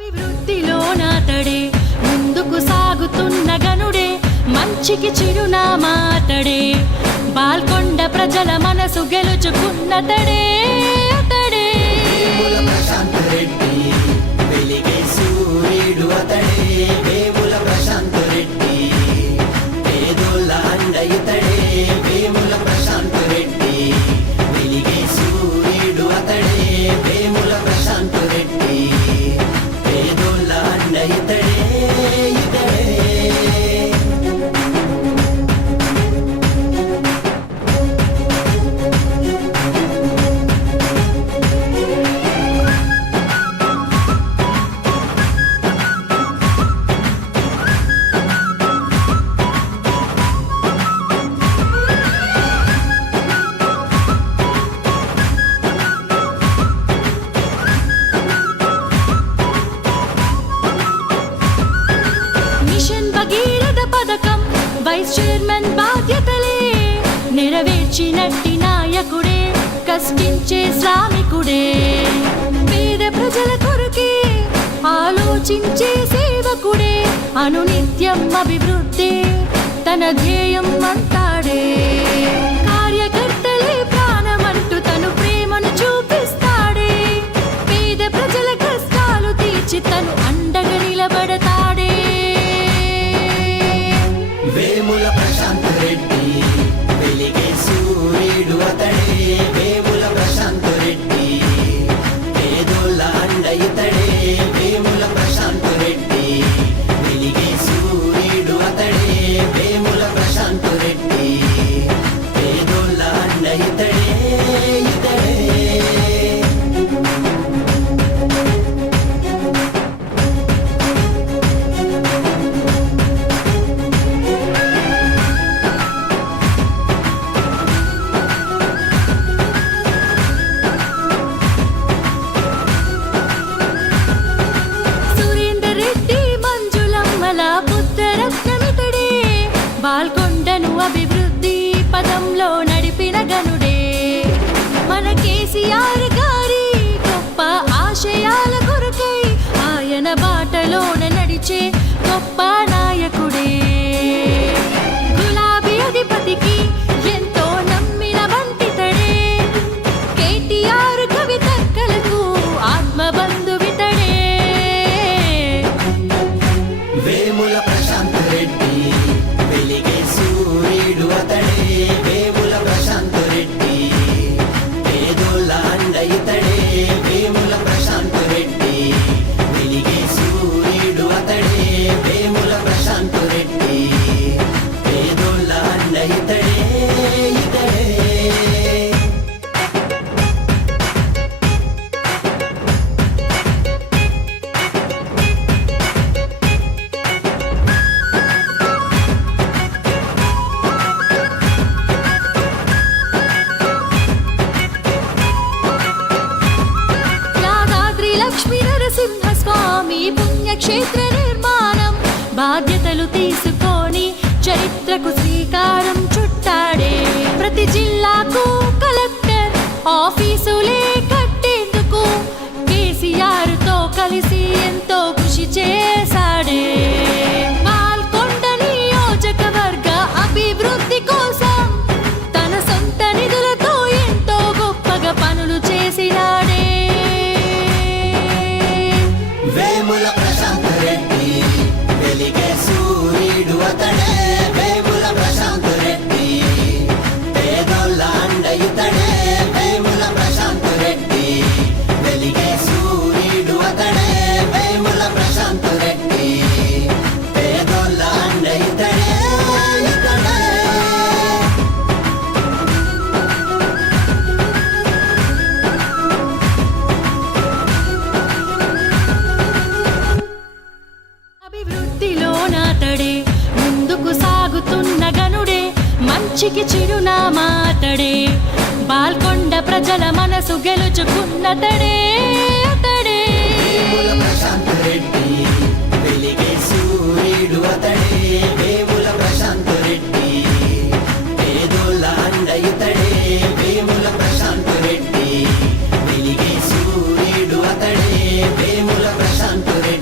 అభివృద్ధిలోనాతడే ముందుకు సాగుతున్న గనుడే మంచికి చిరునామాతడే బాల్కొండ ప్రజల మనసు గెలుచుకున్నతడే అతడే ప్రశాంత్ రెడ్డి వెలిగే సూర్యుడు అతడే వేముల ప్రశాంత్ రెడ్డి పేదోళ్ళ అండ ఇతడే వేముల ప్రశాంత్ రెడ్డి వెలిగే సూర్యుడు అతడే వేముల ప్రశాంత్ రెడ్డి పేదోళ్ళ అండ ఇతడే ఇతడే వైస్ చైర్మన్ బాధ్యతలే నెరవేర్చినట్టి నాయకుడే కష్టించే శ్రామికుడే పేద ప్రజల కొరకే ఆలోచించే సేవకుడే అనునిత్యం అభివృద్ధి తన ధ్యేయం అంటాడే కార్యకర్తలే ప్రాణమంటూ తను ప్రేమను చూపిస్తాడే పేద ప్రజల కష్టాలు తీర్చి తను అండగా నిలబడతాడే వేముల ప్రశాంత్ రెడ్డి వెలిగే సూర్యుడు అతడే వేముల ప్రశాంత్ రెడ్డి పేదోళ్ళ అండ ఇతడే వేముల ప్రశాంత్ రెడ్డి వెలిగే సూర్యుడు అతడే వేముల ప్రశాంత్ రెడ్డి పేదోళ్ళ అండ ఇతడే ఇతడే బాల్కొండను అభివృద్ధి పదంలో నడిపిన గనుడే మన కేసీఆర్ గారి గొప్ప ఆశయాల కొరకై ఆయన బాటలోన నడిచే గొప్ప నాయకుడే గులాబీ అధిపతికి ఎంతో నమ్మిన వంటితడే కేటీఆర్ కవితక్కలకు ఆత్మబంధువితడే వేముల ప్రశాంత్ రెడ్డి వెలిగే సూర్యుడు అతడే వేముల ప్రశాంత్ రెడ్డి పేదోళ్ళ అండ ఇతడే వేముల ప్రశాంత్ రెడ్డి వెలిగే సూర్యుడు అతడే వేముల ప్రశాంత్ రెడ్డి పేదోళ్ళ అండ ఇతడే ఇతడే లక్ష్మీ నరసింహస్వామి పుణ్యక్షేత్ర నిర్మాణం బాధ్యతలు తీసుకొని చరిత్రకు శ్రీకారం చుట్టాడే ప్రతి జిల్లాకు కలెక్టర్ ఆఫీసులే కట్టేందుకు కేసీఆర్ తో కలిసి ఎంతో కృషి చేశాడే బాల్కొండ నియోజకవర్గ అభివృద్ధి కోసం తన సొంత నిధులతో ఎంతో గొప్పగా పనులు చేసినాడే వేముల ప్రశాంత్ రెడ్డి వెలిగే సూర్యుడు అతడే వేముల ప్రశాంత్ రెడ్డి పేదోళ్ళ అండ ఇతడే వేముల ప్రశాంత్ రెడ్డి వెలిగే సూర్యుడు అతడే వేముల ప్రశాంత్ రెడ్డి పేదోళ్ళ అండ ఇతడే ఇతడే అభివృద్ధిలోనాతడే ముందుకు సాగుతున్న గనుడే మంచికి చిరునామాతడే బాల్కొండ ప్రజల మనసు గెలుచుకున్నతడే అతడే వేముల ప్రశాంత్ రెడ్డి వెలిగే సూర్యుడు అతడే వేముల ప్రశాంత్ రెడ్డి పేదోళ్ళ అండ ఇతడే వేముల ప్రశాంత్ రెడ్డి వెలిగే సూర్యుడు అతడే వేముల ప్రశాంత్ రెడ్డి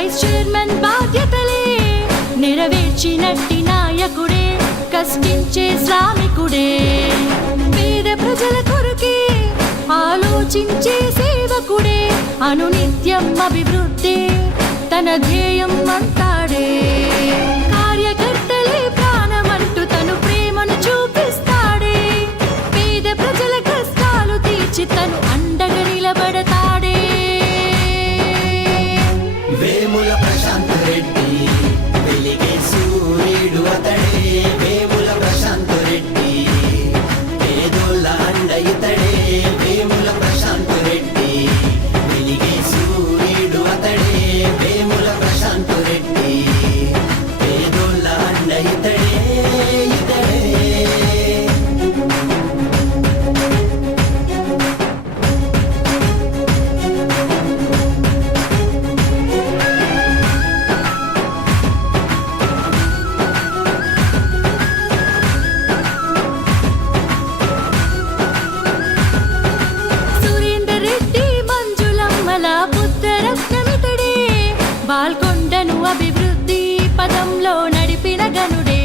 వైస్ చైర్మన్ బాధ్యతలే నెరవేర్చినట్టి నాయకుడే, కష్టించే శ్రామికుడే, పేద ప్రజల కొరకే ఆలోచించే సేవకుడే, అనునిత్యం అభివృద్ధి తన ధ్యేయం అంతాడే. కార్యకర్తలే ప్రాణమంటూ తను ప్రేమను చూపిస్తాడే, పేద ప్రజల కష్టాలు తీర్చి తను అండగా నిలబడతాడే. వేముల ప్రశాంత్ రెడ్డి వెలిగే సూర్యుడు అతడే, వేముల ప్రశాంత్ రెడ్డి పేదోళ్ళ అండ ఇతడే, వేముల ప్రశాంత్ రెడ్డి వెలిగే సూర్యుడు అతడే, వేముల ప్రశాంత్ రెడ్డి పేదోళ్ళ అండ ఇతడే ఇతడే. సురేందర్ రెడ్డి మంజులమ్మల పుత్రరత్నమితడే, బాల్కొండను అభివృద్ధి పదంలో నడిపిన గనుడే,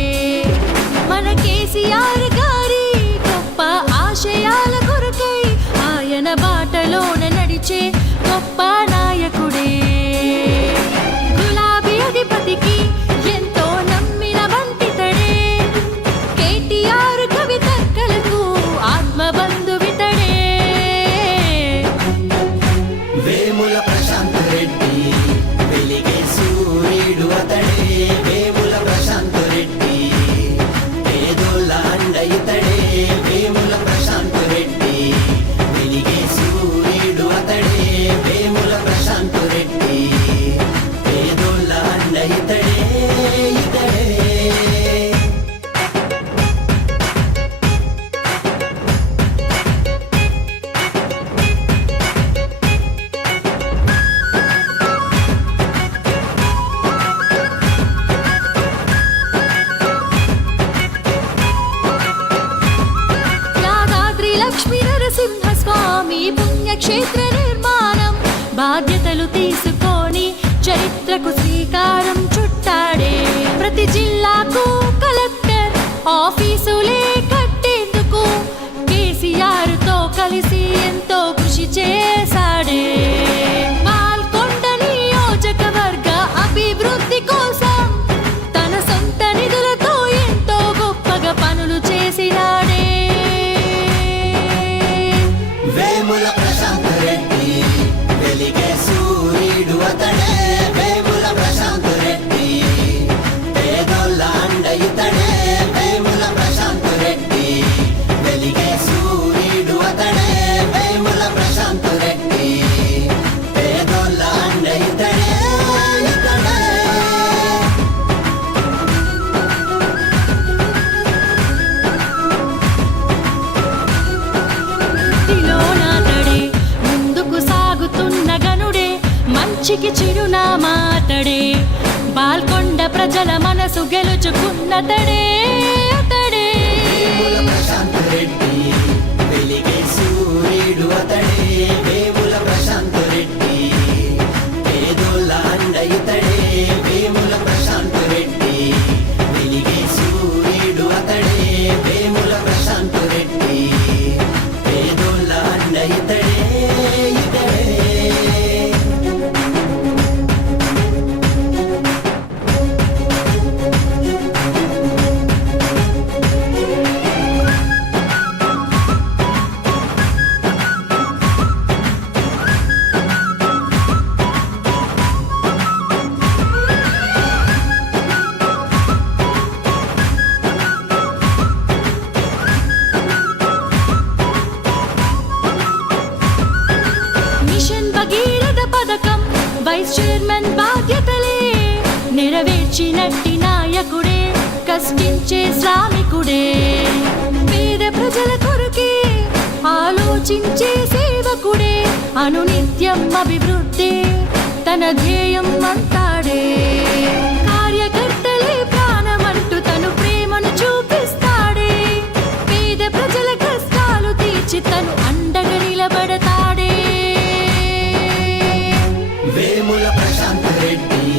మన కేసీఆర్ గారి గొప్ప ఆశయాల కొరకై ఆయన బాటలోన నడిచే గొప్ప నాయకుడే. గులాబీ అధిపతికి ఎంతో నమ్మిన వంటితడే, కేటీఆర్ కవితక్కలకు ఆత్మబంధువితడే. వేముల ప్రశాంత్ రెడ్డి వెలిగే సూర్యుడు అతడే, వేముల ప్రశాంత్ రెడ్డి పేదోళ్ళ అండ ఇతడే, వేముల ప్రశాంత్ రెడ్డి వెలిగే సూర్యుడు అతడే, వేముల ప్రశాంత్ రెడ్డి పేదోళ్ళ అండ ఇతడే ఇతడే. యాదాద్రి లక్ష్మీ నరసింహస్వామి పుణ్యక్షేత్ర నిర్మాణం బాధ్యతలు తీసుకొని చరిత్రకు శ్రీకారం చుట్టాడే. ప్రతి జిల్లాకు కలెక్టర్ ఆఫీసులే కట్టేందుకు కేసీఆర్ తో కలిసి ఎంతో కృషి చేశాడే. బాల్కొండ నియోజకవర్గ అభివృద్ధి కోసం తన సొంత నిధులతో ఎంతో గొప్పగా పనులు చేసినాడే. వేముల ప్రశాంత్ రెడ్డి వెలిగే సూర్యుడు అతడే, వేముల ప్రశాంత్ రెడ్డి పేదోళ్ళ అండ ఇతడే, వేముల ప్రశాంత్ రెడ్డి వెలిగే సూర్యుడు అతడే, వేముల ప్రశాంత్ రెడ్డి పేదోళ్ళ అండ ఇతడే ఇతడే. భక్తిలోనాతడే ముందుకు సాగుతున్న గనుడే, మంచికి చిరునామాతడే, బాల్కొండ ప్రజల మనసు గెలుచుకున్నతడే అతడే. వేముల ప్రశాంత్ రెడ్డి వెలిగే సూర్యుడు అతడే, వేముల ప్రశాంత్ రెడ్డి పేదోళ్ళ అండ ఇతడే, వేముల ప్రశాంత్ రెడ్డి వెలిగే సూర్యుడు అతడే, వేముల ప్రశాంత్ రెడ్డి పేదోళ్ళ అండ ఇతడే ఇతడే. మిషన్ భగీరథ పథకం వైస్ చైర్మన్ బాధ్యతలే నెరవేర్చినట్టి నాయకుడే, కష్టించే శ్రామికుడే, పేద ప్రజల కొరకే ఆలోచించే సేవకుడే, అనునిత్యం అభివృద్ధి తన ధ్యేయం అంతాడే. కార్యకర్తలే ప్రాణమంటూ తను ప్రేమను చూపిస్తాడే, పేద ప్రజల కష్టాలు తీర్చి తను అండగా నిలబడతాడే. వేముల ప్రశాంత్ రెడ్డి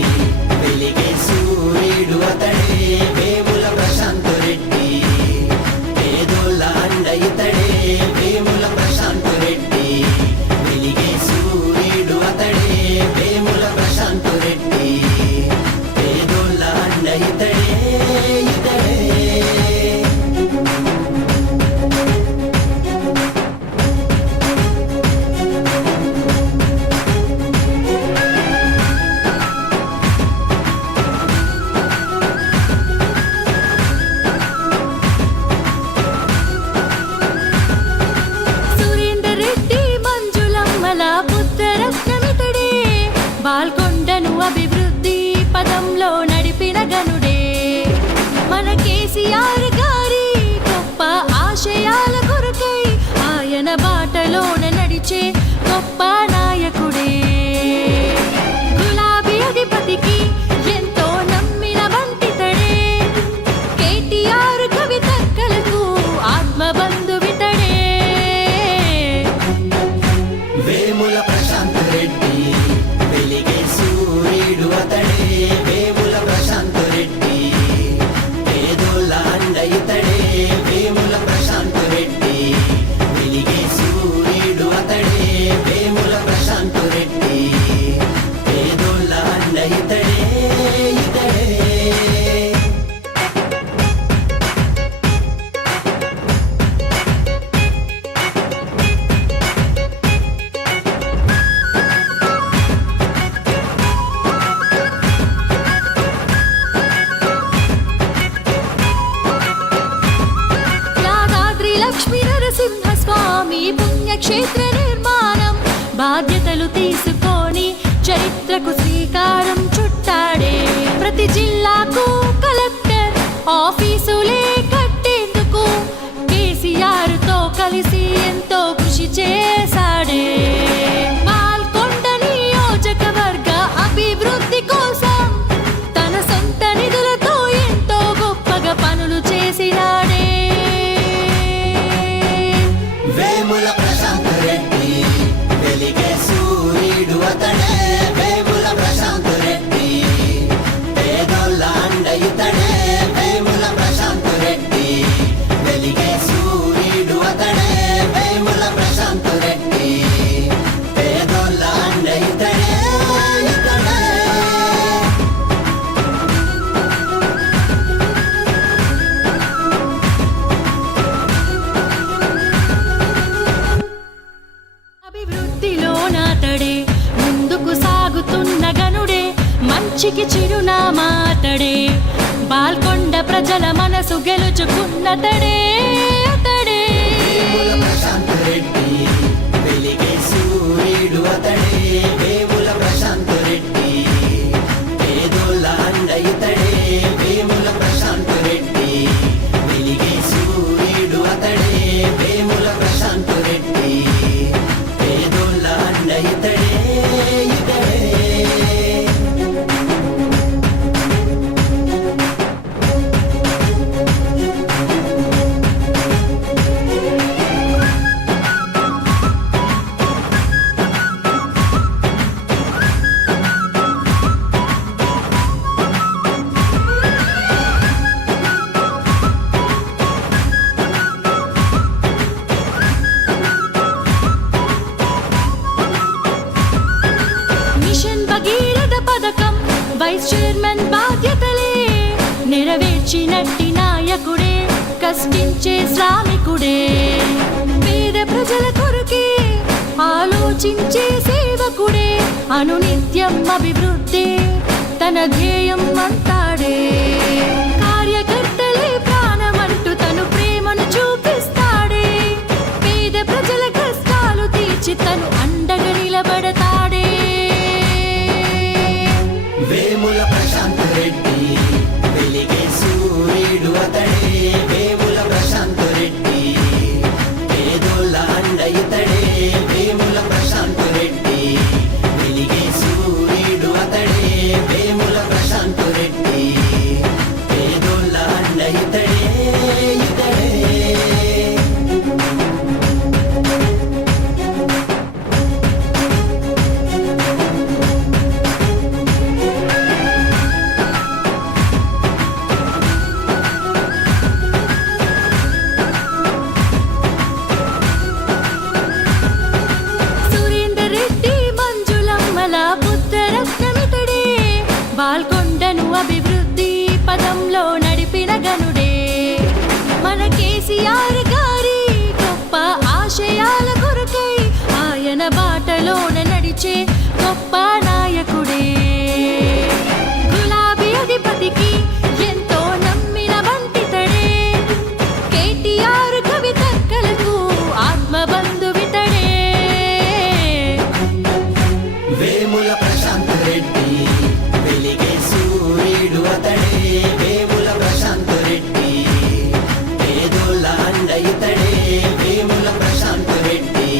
పుణ్యక్షేత్ర నిర్మాణం బాధ్యతలు తీసుకొని చరిత్రకు శ్రీకారం చుట్టాడే. ప్రతి జిల్లాకు కలెక్టర్ ఆఫీసులే కట్టేందుకు కేసీఆర్ తో కలిసి ఎంతో కృషి చేశాడే. బాల్కొండ నియోజకవర్గ అభివృద్ధి కోసం తన సొంత నిధులతో ఎంతో గొప్పగా పనులు చేసినాడే. వేముల ప్రశాంత్ రెడ్డి వెలిగే సూర్యుడు అతడే. వేముల ప్రశాంత్ రెడ్డి పేదోళ్ళ అండ ఇతడే. వేముల ప్రశాంత్ రెడ్డి వెలిగే సూర్యుడు అతడే. వేముల ప్రశాంత్ రెడ్డి పేదోళ్ళ అండ ఇతడే. అభివృద్ధిలో నాతడే ముందుకు సాగుతున్న గనుడే మంచికి చిరునామా అతడే. బాల్కొండ ప్రజల మనసు గెలుచుకున్నతడే అతడే. వేముల ప్రశాంత్ రెడ్డి వెలిగే సూర్యుడు అతడే. వేముల ప్రశాంత్ రెడ్డి పేదోళ్ళ అండ ఇతడే. వేముల ప్రశాంత్ రెడ్డి వెలిగే సూర్యుడు అతడే. వేముల ప్రశాంత్ రెడ్డి పేదోళ్ళ అండ ఇతడే. మిషన్ భగీరథ పథకం వైస్ చైర్మన్ బాధ్యతలే నెరవేర్చినట్టి నాయకుడే. కష్టించే శ్రామికుడే. పేద ప్రజల కొరకే ఆలోచించే సేవకుడే. అనునిత్యం అభివృద్ధి తన ధ్యేయం అంటాడే. కార్యకర్తలే ప్రాణమంటూ తను ప్రేమను చూపిస్తాడే. పేద ప్రజల కష్టాలు తీర్చి తను అండగా నిలబడతాడే. వేముల ప్రశాంత్ రెడ్డి వెలిగే సూర్యుడు అతడే. వేముల ప్రశాంత్ రెడ్డి పేదోళ్ళ అండ ఇతడే. వేముల ప్రశాంత్ రెడ్డి వెలిగే సూర్యుడు అతడే. వేముల ప్రశాంత్ రెడ్డి పేదోళ్ళ అండ ఇతడే. సురేందర్ రెడ్డి మంజులమ్మల పుత్రరత్నమితడే. బాల్కొండను అభివృద్ధి పదంలో నడిపిన గనుడే. మన కేసీఆర్ గారి గొప్ప ఆశయాల కొరకై ఆయన బాటలోన నడిచే గొప్ప నాయకుడే. గులాబీ అధిపతికి ఎంతో నమ్మిన వంటితడే. కేటీఆర్ కవితక్కలకు ఆత్మబంధువితడే. వేముల ప్రశాంత్ రెడ్డి వెలిగే సూర్యుడు అతడే. వేముల ప్రశాంత్ రెడ్డి పేదోళ్ళ అండ ఇతడే. వేముల ప్రశాంత్ రెడ్డి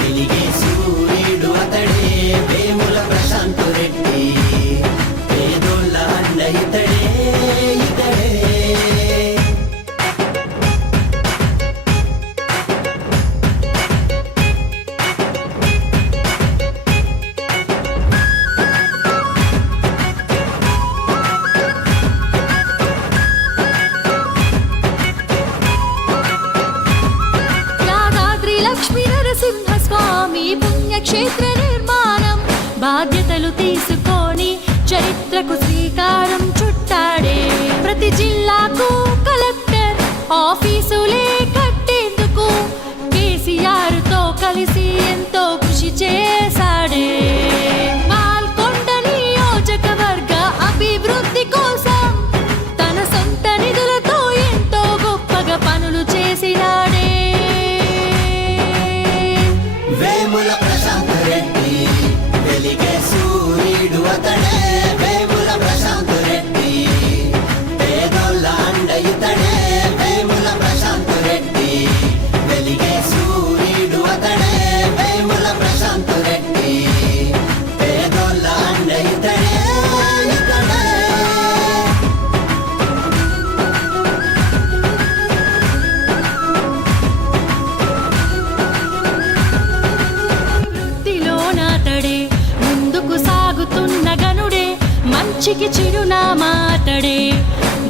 వెలిగే సూర్యుడు అతడే. వేముల ప్రశాంత్ రెడ్డి పేదోళ్ళ అండ ఇతడే. యాదాద్రి లక్ష్మీ నరసింహస్వామి పుణ్యక్షేత్ర నిర్మాణం బాధ్యతలు తీసుకొని చరిత్రకు శ్రీకారం చుట్టాడే. ప్రతి జిల్లాకు కలెక్టర్ ఆఫీసులే కట్టేందుకు కేసీఆర్ తో కలిసి ఎంతో కృషి చేశాడే. బాల్కొండ నియోజకవర్గ అభివృద్ధి కోసం తన సొంత నిధులతో ఎంతో గొప్పగా పనులు చేసినాడే. మంచికి చిరునామా అతడే,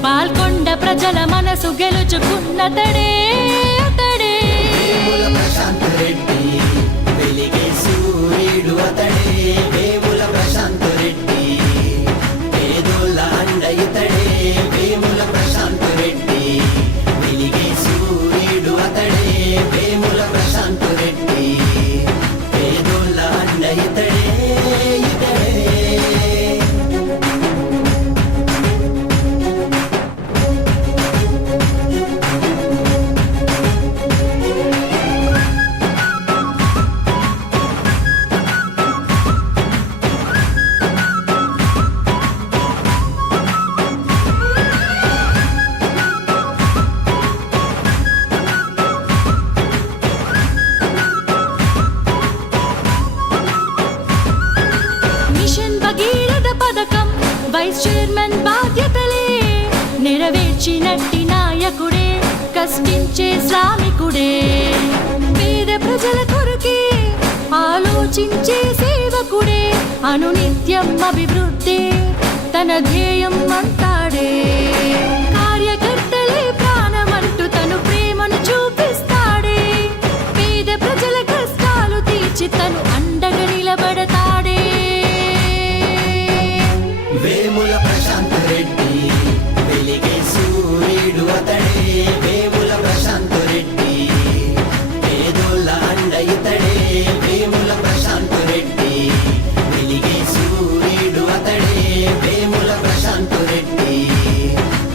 బాల్కొండ ప్రజల మనసు గెలుచుకున్నతడే అతడే. వేముల ప్రశాంత్ రెడ్డి వెలిగే సూర్యుడు అతడే, వేముల ప్రశాంత్ రెడ్డి పేదోళ్ళ అండ ఇతడే, వేముల ప్రశాంత్ రెడ్డి వెలిగే సూర్యుడు అతడే, వేముల ప్రశాంత్ రెడ్డి పేదోళ్ళ అండ ఇతడే ఇతడే. మిషన్ భగీరథ పథకం వైస్ చైర్మన్ బాధ్యతలే నెరవేర్చినట్టి నాయకుడే, కష్టించే శ్రామికుడే, పేద ప్రజల కొరకే ఆలోచించే సేవకుడే, అనునిత్యం అభివృద్ధి తన ధ్యేయం అంటాడే. కార్యకర్తలే ప్రాణమంటూ తను ప్రేమను చూపిస్తాడే, పేద ప్రజల కష్టాలు తీర్చి తను అండగా నిలబడతాడే. వేముల ప్రశాంత్ రెడ్డి వెలిగే సూర్యుడు అతడే, వేముల ప్రశాంత్ రెడ్డి పేదోళ్ళ అండ ఇతడే, వేముల ప్రశాంత్ రెడ్డి వెలిగే సూర్యుడు అతడే, వేముల ప్రశాంత్ రెడ్డి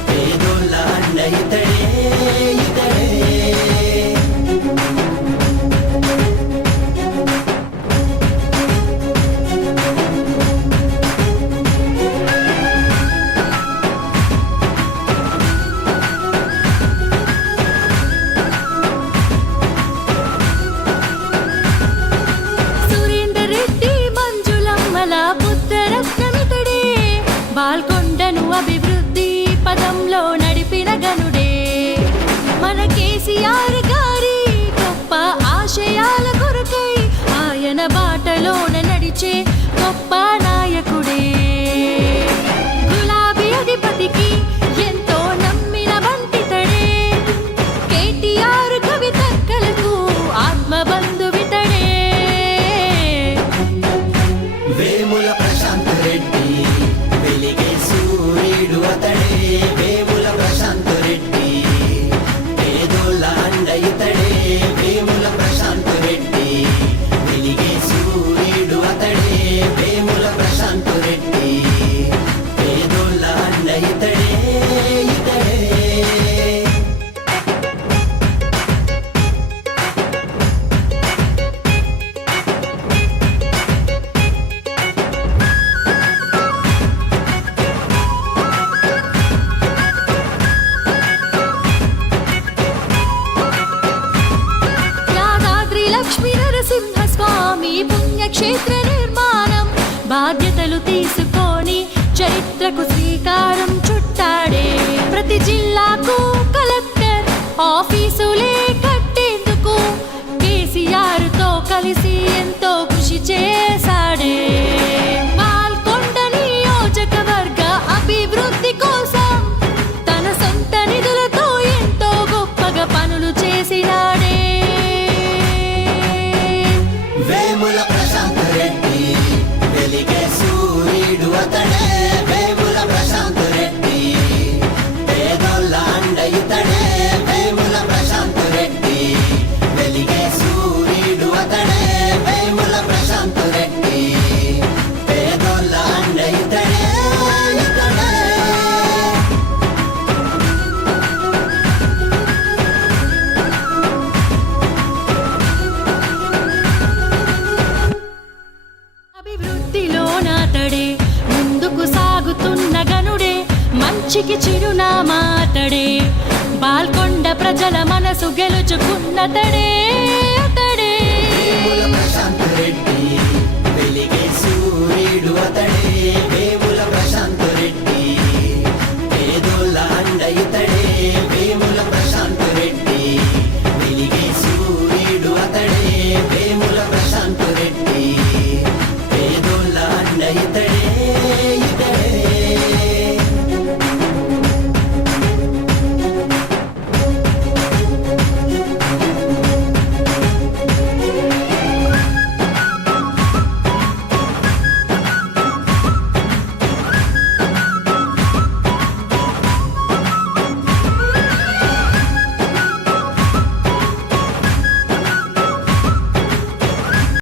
పేదోళ్ళ అండ ఇతడే ఇతడే. సురేందర్ రెడ్డి మంజులమ్మల పుత్రరత్నమితడే, బాల్కొండను అభివృద్ధి పదంలో నడిపిన గనుడే, మన కేసీఆర్ గారి గొప్ప ఆశయాల కొరకై ఆయన బాటలోన నడిచే గొప్ప నాయకుడే. గులాబీ అధిపతికి ఎంతో నమ్మిన వంటితడే, కేటీఆర్ కవితక్కలకు ఆత్మబంధువితడే. వేముల ప్రశాంత్ రెడ్డి వెలిగే సూర్యుడు అతడే, వేముల ప్రశాంత్ రెడ్డి పేదోళ్ళ అండ ఇతడే, వేముల ప్రశాంత్ రెడ్డి వెలిగే సూర్యుడు అతడే, వేముల ప్రశాంత్ రెడ్డి పేదోళ్ళ అండ ఇతడే ఇతడే. యాదాద్రి లక్ష్మీ నరసింహస్వామి పుణ్యక్షేత్ర నిర్మాణం బాధ్యతలు తీసుకొని చరిత్రకు శ్రీకారం చుట్టాడే. ప్రతి జిల్లాకు కలెక్టర్ ఆఫీసులే కట్టేందుకు కేసీఆర్ తో కలిసి ఎంతో కృషి చేశాడే. బాల్కొండ నియోజకవర్గ అభివృద్ధి కోసం తన సొంత నిధులతో ఎంతో గొప్పగా పనులు చేసినాడే. వేముల ప్రశాంత్ రెడ్డి వెలిగే సూర్యుడు అతడే, వేముల ప్రశాంత్ రెడ్డి పేదోళ్ళ అండ ఇతడే, వేముల ప్రశాంత్ రెడ్డి వెలిగే సూర్యుడు అతడే, వేముల ప్రశాంత్ రెడ్డి పేదోళ్ళ అండ ఇతడే ఇతడే. అభివృద్ధిలో నాతడే, ముందుకు సాగుతున్న గనుడే, మంచికి చిరునామా అతడే, బాల్కొండ ప్రజల మనసు గెలుచుకున్నతడే